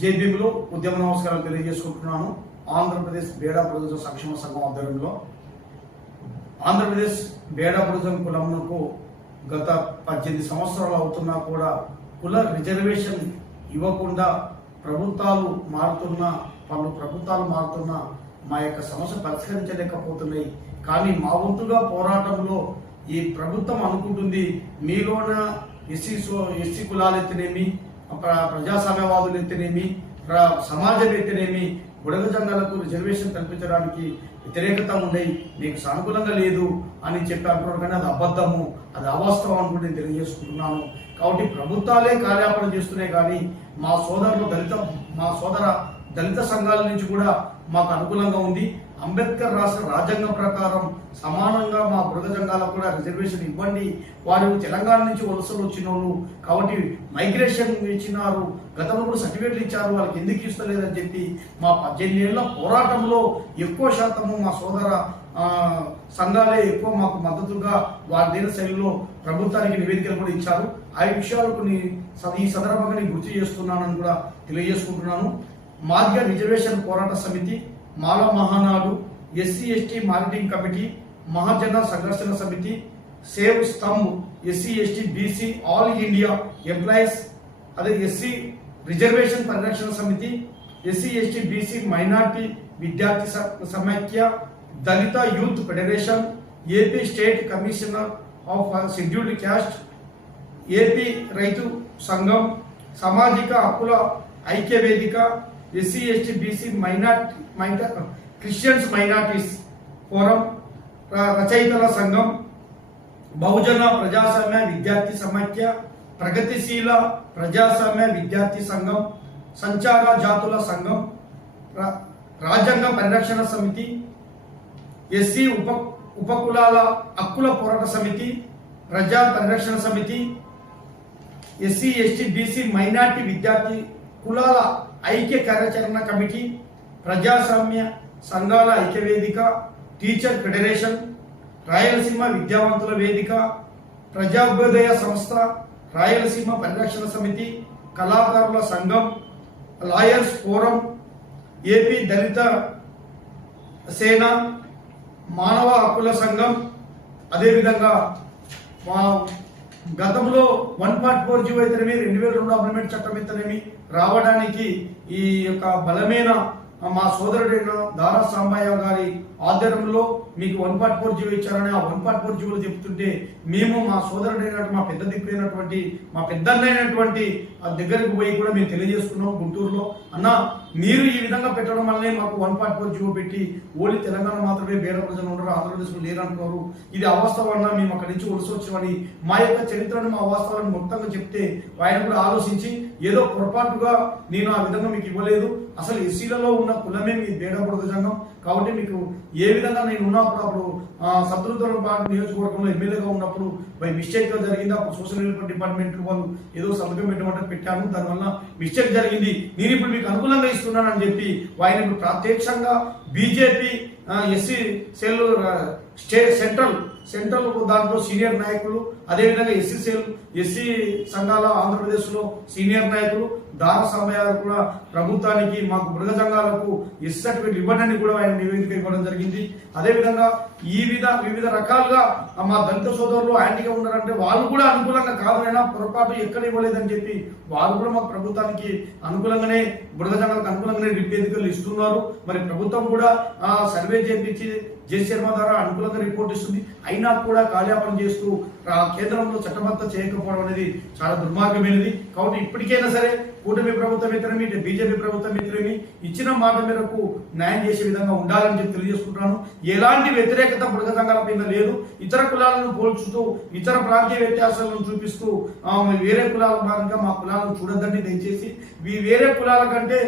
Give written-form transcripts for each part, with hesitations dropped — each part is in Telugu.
జేబీలో ఉద్యమ నమస్కారాలు తెలియజేసుకుంటున్నాను. ఆంధ్రప్రదేశ్ బేడా ప్రజల సంక్షేమ సంఘం ఆధ్వర్యంలో ఆంధ్రప్రదేశ్ బేడా ప్రజల కులమునకు గత 18 సంవత్సరాలు అవుతున్నా కూడా కుల రిజర్వేషన్ ఇవ్వకుండా పలు ప్రభుత్వాలు మారుతున్నా మా యొక్క సమస్య పరిష్కరించలేకపోతున్నాయి. కానీ మా వంతుగా పోరాటంలో ఈ ప్రభుత్వం అనుకుంటుంది మీలోన ఎస్సీ కులాలు ఎత్తినేమి, ప్రజాస్వామ్యవాదులు ఎత్తినేమి, సమాజం ఎత్తినేమి బుడగ జంగాలకు రిజర్వేషన్ కల్పించడానికి వ్యతిరేకత ఉండయి, మీకు సానుకూలంగా లేదు అని చెప్పి అంటున్నారు. కానీ అది అబద్ధము, అది అవాస్తవం అనుకుంటే నేను తెలియజేసుకుంటున్నాను. కాబట్టి ప్రభుత్వాలే కార్యాపణ చేస్తున్నాయి. కానీ మా సోదర దళిత సంఘాల నుంచి కూడా మాకు అనుకూలంగా ఉంది. అంబేద్కర్ రాసిన రాజ్యాంగం ప్రకారం సమానంగా మా బుడగ జంగాలకు కూడా రిజర్వేషన్ ఇవ్వండి. వారు తెలంగాణ నుంచి వలసలు వచ్చిన వాళ్ళు కాబట్టి మైగ్రేషన్ ఇచ్చినారు, గతంలో కూడా సర్టిఫికేట్లు ఇచ్చారు, వాళ్ళకి ఎందుకు ఇస్తలేదని చెప్పి మా 18 ఏళ్ల పోరాటంలో ఎక్కువ శాతము మా సోదర సంఘాలే ఎక్కువ మాకు మద్దతుగా వారి శైలిలో ప్రభుత్వానికి నివేదికలు కూడా ఇచ్చారు. ఆ విషయాలకు ఈ సందర్భంగా గుర్తు చేస్తున్నానని కూడా తెలియజేసుకుంటున్నాను. మాదిగ రిజర్వేషన్ పోరాట సమితి, Mala Mahanadu, SC ST marketing committee, మహాజన సంఘర్షణ సమితి, సేవ్ స్తంభ్, SC ST BC all India employees, అదే ఎస్సీ రిజర్వేషన్ పరిరక్షణ సమితి, ఎస్సీ ఎస్టీ బీసీ మైనార్టీ విద్యార్థి సమైక్య, Dalit youth federation, AP state commissioner of scheduled caste, AP రైతు సంఘం, సామాజిక హక్కుల ఐక్య వేదిక, SC ST BC Christians minorities forum, రచయితల సంఘం, బహుజన ప్రజాస్వామ్య విద్యార్థి సమైక్య, ప్రగతిశీల ప్రజాస్వామ్య విద్యార్థి సంఘం, సంచార జాతుల సంఘం, రాజ్యాంగ పరిరక్షణ సమితి, ఎస్సీ ఉపకులాల హక్కుల పోరాట సమితి, ప్రజా పరిరక్షణ సమితి, ఎస్సీ ఎస్టీ బీసీ మైనార్టీ విద్యార్థి కులాల ఐక్య కార్యాచరణ కమిటీ, ప్రజాస్వామ్య సంఘాల ఐక్య వేదిక, టీచర్ ఫెడరేషన్, రాయలసీమ విద్యావంతుల వేదిక, ప్రజాభ్యుదయ సంస్థ, రాయలసీమ పరిరక్షణ సమితి, కళాకారుల సంఘం, లాయర్స్ ఫోరం, ఏపీ దళిత సేన, మానవ హక్కుల సంఘం. అదేవిధంగా మా గతంలో 144 జీవో అయితేనేమి, 2002 అమెండ్మెంట్ చట్టం అయితేనేమి రావడానికి ఈ యొక్క బలమైన మా సోదరుడైన దారా సాంబయ్య గారి ఆధ్వర్యంలో మీకు 144 జీవో ఇచ్చారని ఆ 144 జీవోలు చెప్తుంటే మేము మా సోదరుడైన మా పెద్ద దిక్కునటువంటి మా పెద్దన్నైనటువంటి దగ్గరకు పోయి కూడా మేము తెలియజేసుకున్నాం గుంటూరులో. అన్న మీరు ఈ విధంగా పెట్టడం వల్లనే మాకు 144 జీవో పెట్టి ఓన్లీ తెలంగాణ మాత్రమే బేడ ప్రజలు ఉండరు, ఆంధ్రప్రదేశ్లో లేరంటున్నారు, ఇది అవాస్తవం అన్న, మేము అక్కడి నుంచి వలస వచ్చామని మా యొక్క చరిత్రను మా వాస్తవాలను మొత్తంగా చెప్తే ఆయన కూడా ఆలోచించి ఏదో పొరపాటుగా నేను ఆ విధంగా మీకు ఇవ్వలేదు, అసలు ఎస్సీలలో ఉన్న కులమే మీ బేడ బుడగ సంఘం, కాబట్టి మీకు ఏ విధంగా నేను ఉన్నప్పుడు అప్పుడు శత్రుత్వం పాటు నియోజకవర్గంలో ఎమ్మెల్యేగా ఉన్నప్పుడు బై మిస్టేక్ గా జరిగింది. అప్పుడు సోషల్ వెల్ఫేర్ డిపార్ట్మెంట్ వాళ్ళు ఏదో సంతకం పెట్టాను, దానివల్ల మిస్టేక్ జరిగింది, నేను ఇప్పుడు మీకు అనుకూలంగా ఇస్తున్నానని చెప్పి ఆయన ప్రత్యక్షంగా బీజేపీ ఎస్సీ సెల్ సెంట్రల్ దాంట్లో సీనియర్ నాయకులు, అదేవిధంగా ఎస్సీ సంఘాల ఆంధ్రప్రదేశ్లో సీనియర్ నాయకులు దారా సాంబయ్య కూడా ప్రభుత్వానికి మాకు బుడగ సంఘాలకు ఎస్సీ సర్టిఫికేట్ ఇవ్వడానికి కూడా ఆయన నివేదిక ఇవ్వడం జరిగింది. అదేవిధంగా వివిధ రకాలుగా మా దళిత సోదరులు యాంటీగా ఉన్నారంటే వాళ్ళు కూడా అనుకూలంగా కాదైనా పొరపాటు ఎక్కడ ఇవ్వలేదని చెప్పి వారు కూడా మాకు ప్రభుత్వానికి అనుకూలంగానే బుడగ సంఘాలకు అనుకూలంగానే నివేదికలు ఇస్తున్నారు. మరి ప్రభుత్వం కూడా సర్వే చేపించి జేసీఆర్ ద్వారా అనుకూలంగా రిపోర్ట్ ఇస్తుంది, అయినా కూడా కార్యాపన చేస్తూ కేంద్రంలో చట్టబద్ధ చేయకపోవడం అనేది చాలా దుర్మార్గమైనది. కాబట్టి ఇప్పటికైనా సరే కూటమి ప్రభుత్వం ఇతరమి, బీజేపీ ప్రభుత్వం ఇతరమి ఇచ్చిన మాట మేరకు న్యాయం చేసే విధంగా ఉండాలని చెప్పి తెలియజేసుకుంటున్నాను. ఎలాంటి వ్యతిరేకత బుడగ సంఘాల పైన లేదు. ఇతర కులాలను పోల్చుతూ ఇతర ప్రాంతీయ వ్యత్యాసాలను చూపిస్తూ వేరే కులాల భాగంగా మా కులాలను చూడొద్దండి దయచేసి. వేరే కులాల కంటే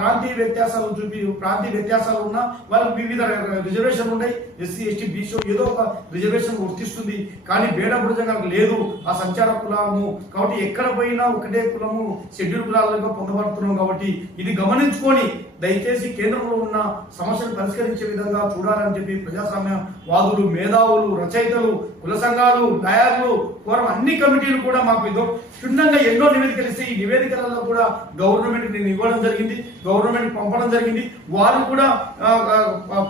ప్రాంతీయ వ్యత్యాసాలు ఉన్నా వాళ్ళకి వివిధ రిజర్వేషన్ ఉన్నాయి. ఎస్సీ ఎస్టీ బీసీ ఏదో ఒక రిజర్వేషన్ వర్తిస్తుంది, కానీ బేడ బుడగ సంఘాలకు లేదు ఆ సంచార కులము. కాబట్టి ఎక్కడ పోయినా ఒకటే కులము షెడ్యూల్ బాధితురాలుగా పొందబడుతున్నాం. కాబట్టి ఇది గమనించుకొని దయచేసి కేంద్రంలో ఉన్న సమస్యను పరిష్కరించే విధంగా చూడాలని చెప్పి ప్రజాస్వామ్య వాదులు, మేధావులు, రచయితలు, కుల సంఘాలు, లాయర్లు, ఫోరం అన్ని కమిటీలు కూడా మాకు ఇదో క్షుణ్ణంగా ఎన్నో నివేదికలు ఇస్తే ఈ నివేదికలలో కూడా గవర్నమెంట్ నేను ఇవ్వడం జరిగింది, గవర్నమెంట్ పంపడం జరిగింది. వారు కూడా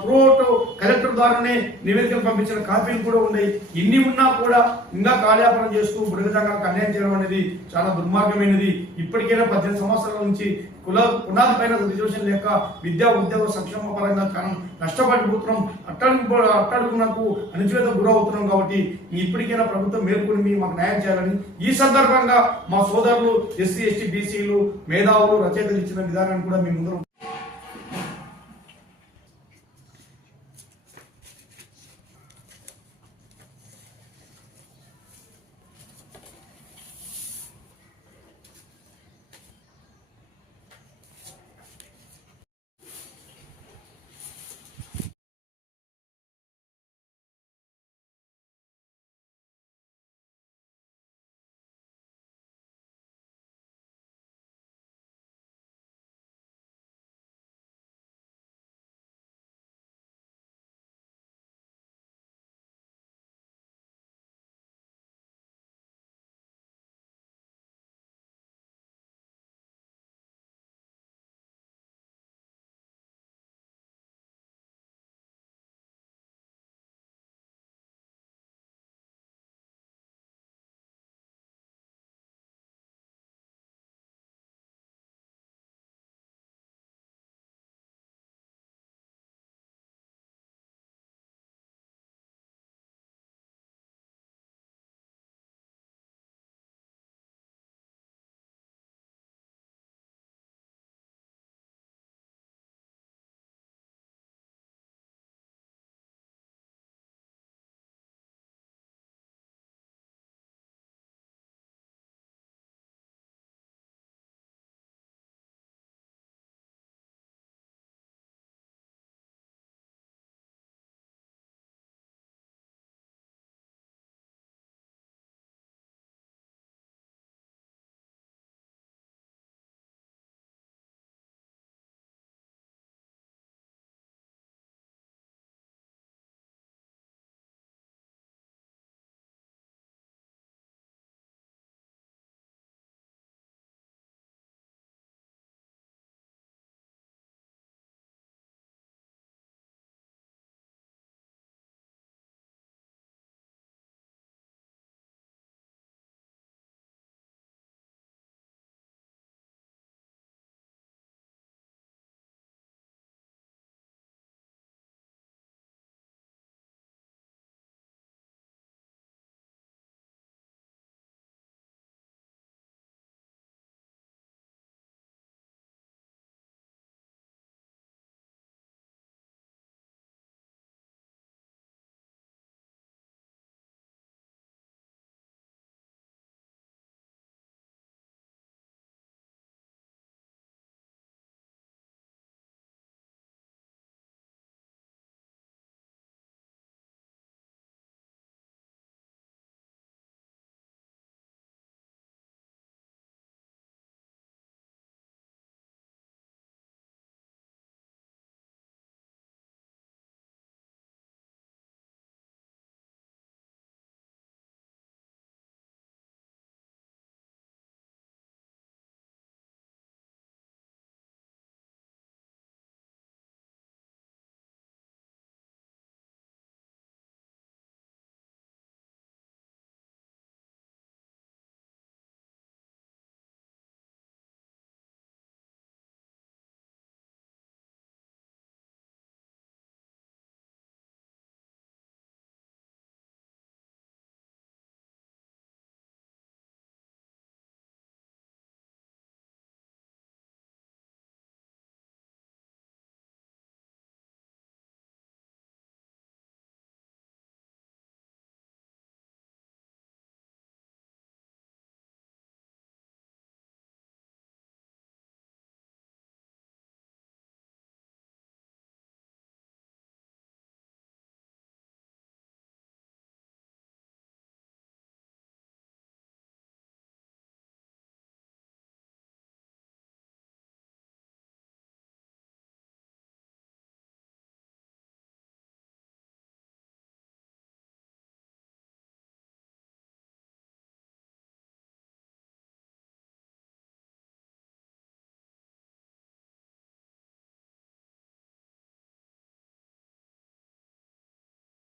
ప్రోట్ కలెక్టర్ ద్వారానే నివేదికలు పంపించిన కాపీలు కూడా ఉన్నాయి. ఇన్ని ఉన్నా కూడా ఇంకా కాలయాపన చేస్తూ బుడగ సంఘాలకు అన్యాయం చేయడం అనేది చాలా దుర్మార్గమైనది. ఇప్పటికైనా 18 సంవత్సరాల నుంచి కుల పునాది పైన రిజర్వేషన్ లేక విద్యా ఉద్యోగ సంక్షేమ పరంగా చాలా నష్టపడిపోతున్నాం. అట్టడుగునకు అణచివేత గురవుతున్నాం. కాబట్టి ఇప్పటికైనా ప్రభుత్వం మేల్కొని మాకు న్యాయం చేయాలని ఈ సందర్భంగా మా సోదరులు ఎస్సీ, ఎస్టీ, బీసీలు, మేధావులు, రచయితలు ఇచ్చిన విధానాన్ని కూడా మీ ముందు